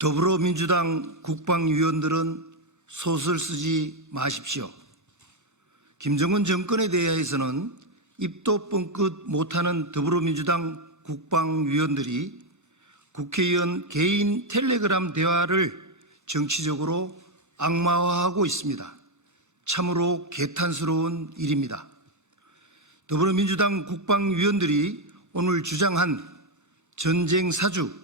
더불어민주당 국방위원들은 소설 쓰지 마십시오. 김정은 정권에 대해서는 입도 뻥끗 못하는 더불어민주당 국방위원들이 국회의원 개인 텔레그램 대화를 정치적으로 악마화하고 있습니다. 참으로 개탄스러운 일입니다. 더불어민주당 국방위원들이 오늘 주장한 전쟁 사주,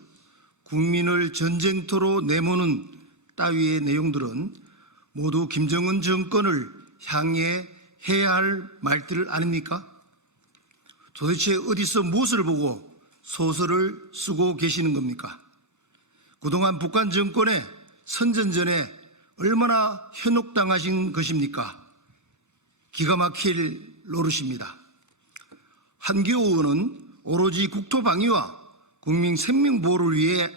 국민을 전쟁터로 내모는 따위의 내용들은 모두 김정은 정권을 향해 해야 할 말들 아닙니까? 도대체 어디서 무엇을 보고 소설을 쓰고 계시는 겁니까? 그동안 북한 정권의 선전전에 얼마나 현혹당하신 것입니까? 기가 막힐 노릇입니다. 한기호 의원은 오로지 국토 방위와 국민 생명 보호를 위해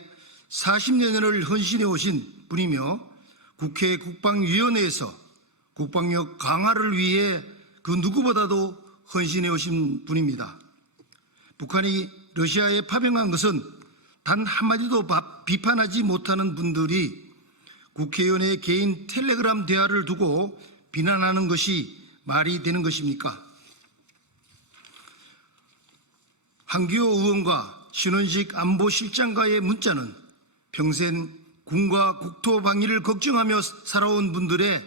40여 년을 헌신해 오신 분이며 국회 국방위원회에서 국방력 강화를 위해 그 누구보다도 헌신해 오신 분입니다. 북한이 러시아에 파병한 것은 단 한마디도 비판하지 못하는 분들이 국회의원의 개인 텔레그램 대화를 두고 비난하는 것이 말이 되는 것입니까? 한기호 의원과 신원식 안보실장과의 문자는 평생 군과 국토 방위를 걱정하며 살아온 분들의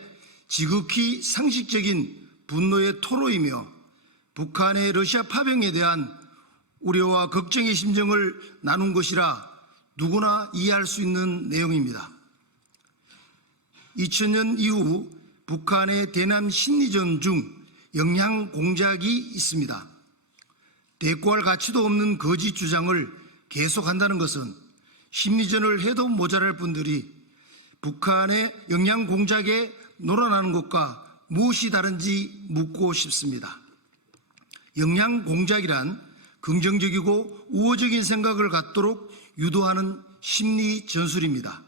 지극히 상식적인 분노의 토로이며 북한의 러시아 파병에 대한 우려와 걱정의 심정을 나눈 것이라 누구나 이해할 수 있는 내용입니다. 2000년 이후 북한의 대남 심리전 중 영양 공작이 있습니다. 대꾸할 가치도 없는 거짓 주장을 계속한다는 것은 심리전을 해도 모자랄 분들이 북한의 영양 공작에 놀아나는 것과 무엇이 다른지 묻고 싶습니다. 영양 공작이란 긍정적이고 우호적인 생각을 갖도록 유도하는 심리 전술입니다.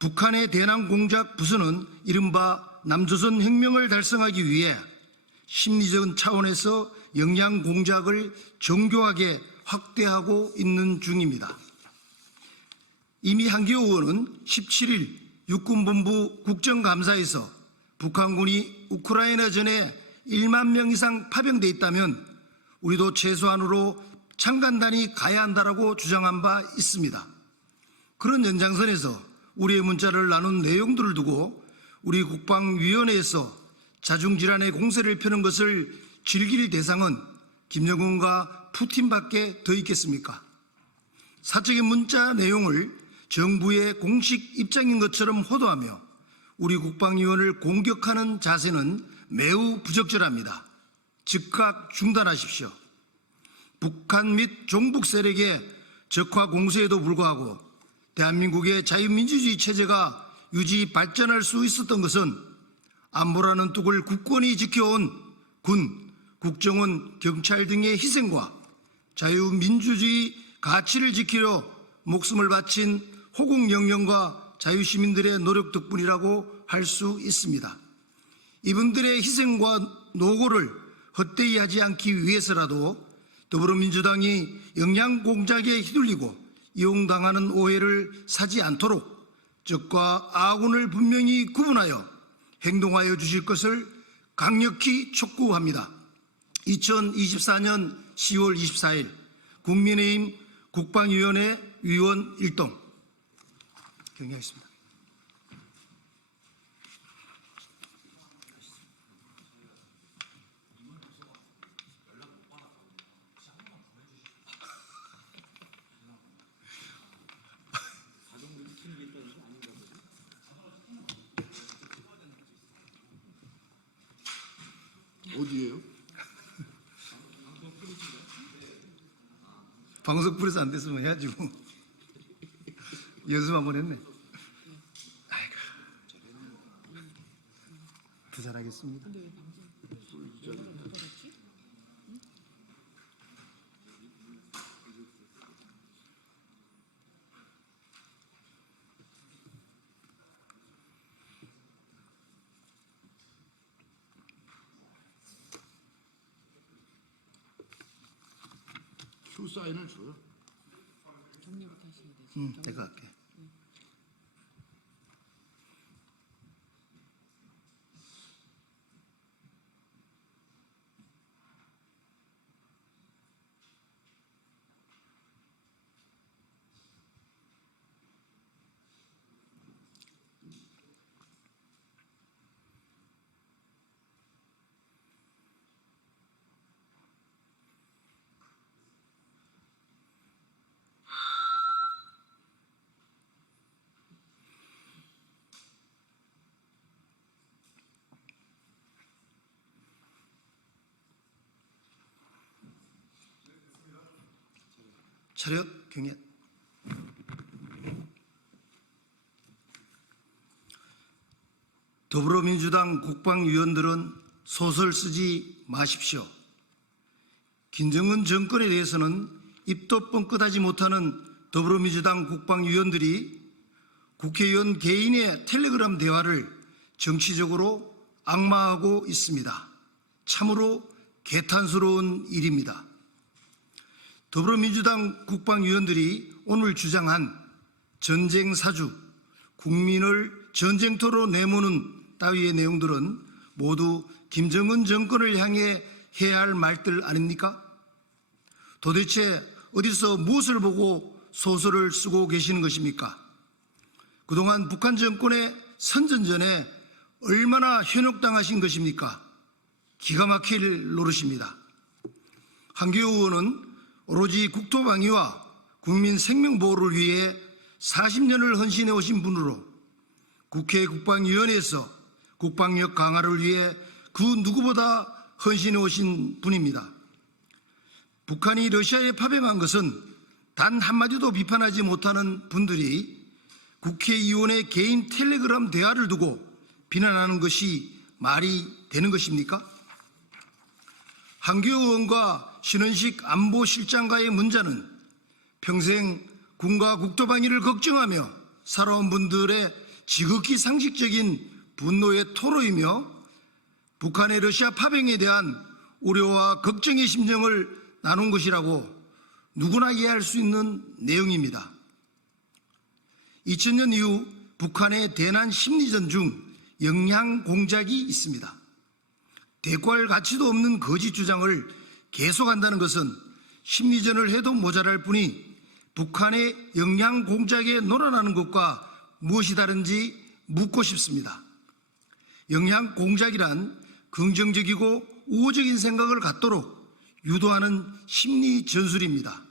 북한의 대남 공작 부서는 이른바 남조선 혁명을 달성하기 위해 심리적 차원에서 영양 공작을 정교하게 확대하고 있는 중입니다. 이미 한기호 의원은 17일 육군본부 국정감사에서 북한군이 우크라이나전에 1만 명 이상 파병돼 있다면 우리도 최소한으로 창간단이 가야 한다라고 주장한 바 있습니다. 그런 연장선에서 우리의 문자를 나눈 내용들을 두고 우리 국방위원회에서 자중질환의 공세를 펴는 것을 즐길 대상은 김정은과 푸틴밖에 더 있겠습니까? 사적인 문자 내용을 정부의 공식 입장인 것처럼 호도하며 우리 국방위원을 공격하는 자세는 매우 부적절합니다. 즉각 중단하십시오. 북한 및 종북 세력의 적화 공세에도 불구하고 대한민국의 자유민주주의 체제가 유지 발전할 수 있었던 것은 안보라는 뚝을 굳건히 지켜온 군, 국정원, 경찰 등의 희생과 자유민주주의 가치를 지키려 목숨을 바친 호국영령과 자유시민들의 노력 덕분이라고 할 수 있습니다. 이분들의 희생과 노고를 헛되이 하지 않기 위해서라도 더불어민주당이 영양공작에 휘둘리고 이용당하는 오해를 사지 않도록 적과 아군을 분명히 구분하여 행동하여 주실 것을 강력히 촉구합니다. 2024년 10월 24일 국민의힘 국방위원회 위원 1동 경의하겠습니다. 어디에요? 방송 풀에서 안 됐으면 해야지 뭐. 연습 한번 했네. 아이고. 부산하겠습니다. 큐 사인을 줘요. 정리부터 하시면 되죠. 내가 할게. 차렷 경례. 더불어민주당 국방위원들은 소설 쓰지 마십시오. 김정은 정권에 대해서는 입도 뻥끗하지 못하는 더불어민주당 국방위원들이 국회의원 개인의 텔레그램 대화를 정치적으로 악마하고 있습니다. 참으로 개탄스러운 일입니다. 더불어민주당 국방위원들이 오늘 주장한 전쟁 사주, 국민을 전쟁터로 내모는 따위의 내용들은 모두 김정은 정권을 향해 해야 할 말들 아닙니까? 도대체 어디서 무엇을 보고 소설을 쓰고 계시는 것입니까? 그동안 북한 정권의 선전전에 얼마나 현혹당하신 것입니까? 기가 막힐 노릇입니다. 한교우 의원은 오로지 국토방위와 국민 생명보호를 위해 40년을 헌신해 오신 분으로 국회 국방위원회에서 국방력 강화를 위해 그 누구보다 헌신해 오신 분입니다. 북한이 러시아에 파병한 것은 단 한마디도 비판하지 못하는 분들이 국회의원의 개인 텔레그램 대화를 두고 비난하는 것이 말이 되는 것입니까? 한교우 의원과 신원식 안보실장과의 문제는 평생 군과 국토방위를 걱정하며 살아온 분들의 지극히 상식적인 분노의 토로이며 북한의 러시아 파병에 대한 우려와 걱정의 심정을 나눈 것이라고 누구나 이해할 수 있는 내용입니다. 2000년 이후 북한의 대남 심리전 중 영양 공작이 있습니다. 대꾸할 가치도 없는 거짓 주장을 계속한다는 것은 심리전을 해도 모자랄 뿐이 북한의 영양 공작에 놀아나는 것과 무엇이 다른지 묻고 싶습니다. 영양 공작이란 긍정적이고 우호적인 생각을 갖도록 유도하는 심리 전술입니다.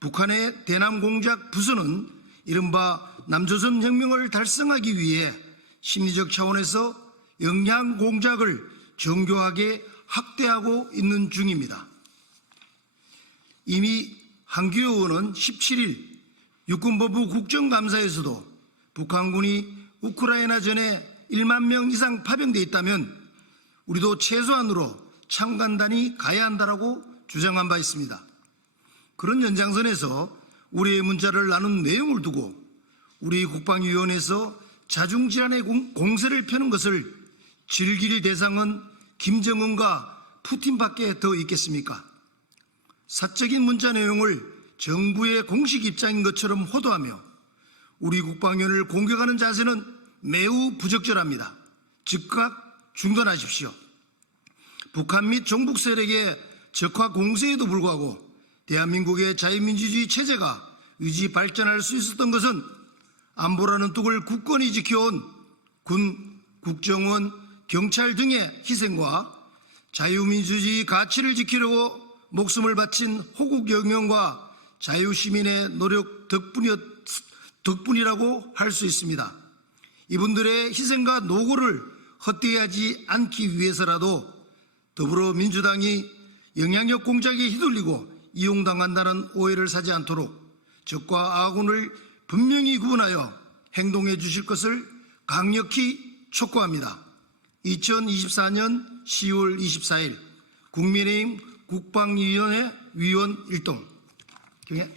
북한의 대남 공작 부서는 이른바 남조선 혁명을 달성하기 위해 심리적 차원에서 영양 공작을 정교하게 확대하고 있는 중입니다. 이미 한교우 의원은 17일 육군본부 국정감사에서도 북한군이 우크라이나전에 1만 명 이상 파병돼 있다면 우리도 최소한으로 참관단이 가야 한다라고 주장한 바 있습니다. 그런 연장선에서 우리의 문자를 나눈 내용을 두고 우리 국방위원회에서 자중질환의 공세를 펴는 것을 즐길 대상은 김정은과 푸틴밖에 더 있겠습니까? 사적인 문자 내용을 정부의 공식 입장인 것처럼 호도하며 우리 국방위원을 공격하는 자세는 매우 부적절합니다. 즉각 중단하십시오. 북한 및 종북 세력의 적화 공세에도 불구하고 대한민국의 자유민주주의 체제가 유지 발전할 수 있었던 것은 안보라는 뚝을 굳건히 지켜온 군, 국정원, 경찰 등의 희생과 자유민주주의 가치를 지키려고 목숨을 바친 호국 영령과 자유시민의 노력 덕분이라고 할 수 있습니다. 이분들의 희생과 노고를 헛되이 않기 위해서라도 더불어민주당이 영향력 공작에 휘둘리고 이용당한다는 오해를 사지 않도록 적과 아군을 분명히 구분하여 행동해 주실 것을 강력히 촉구합니다. 2024년 10월 24일 국민의힘 국방위원회 위원 일동 경혜.